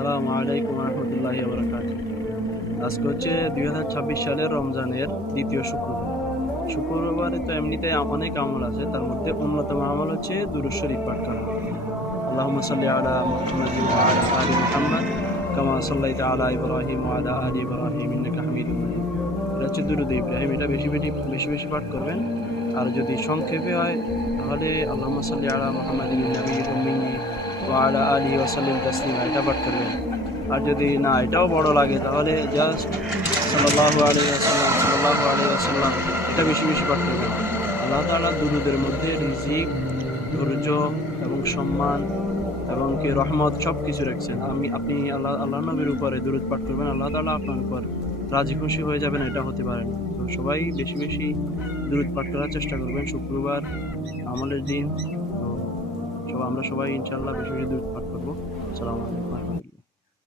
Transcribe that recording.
আসসালামু আলাইকুম রহমতুল্লাহি ওয়া বারাকাতুহু। আজকে হচ্ছে 2026 সালের রমজানের দ্বিতীয় শুক্রবার। শুক্রবারে তো এমনিতে অনেক আমল আছে, তার মধ্যে অন্যতম আমল হচ্ছে দুরূদ শরীফ পাঠ করা। আল্লাহুম্মা সাল্লি আলা মুহাম্মাদিন ওয়া আলা আলি মুহাম্মাদ কামা সাল্লাইতা আলা ইব্রাহিম ওয়া আলা আলি ইব্রাহিম ইন্নাকা হামিদুম মাজিদ। এটা হচ্ছে দুরূদ ইব্রাহিম, এটা বেশি বেশি বেশি বেশি পাঠ করবেন। আর যদি সংক্ষেপে হয় তাহলে আল্লাহুম্মা সাল্লি আলা মুহাম্মাদিন নাবিয়্যিল উম্মি ওয়া আলা আলিহি ওয়া সাল্লিম তাসলিমা, এটা পাঠ করবেন। আর যদি না এটাও বড় লাগে তাহলে জাস্ট সাল্লাল্লাহু আলাইহি ওয়াসাল্লাম সাল্লাল্লাহু আলাইহি ওয়াসাল্লাম, এটা বেশি বেশি পাঠ করবেন। আল্লাহ তাআলা দুরূদের মধ্যে রিজিক, ধৈর্য এবং সম্মান এবং কি রহমত সব কিছু রাখছেন। আপনি আল্লাহ নবীর উপরে দুরূদ পাঠ করবেন, আল্লাহ তাআলা আপনার উপর রাজি খুশি হয়ে যাবেন, এটা হতে পারে না। তো সবাই বেশি বেশি দুরূদ পাঠ করার চেষ্টা করবেন। শুক্রবার আমলের দিন, তো আমরা সবাই ইনশাআল্লাহ বেশি বেশি দুরূদ পাঠ করবো। আসসালামু আলাইকুম।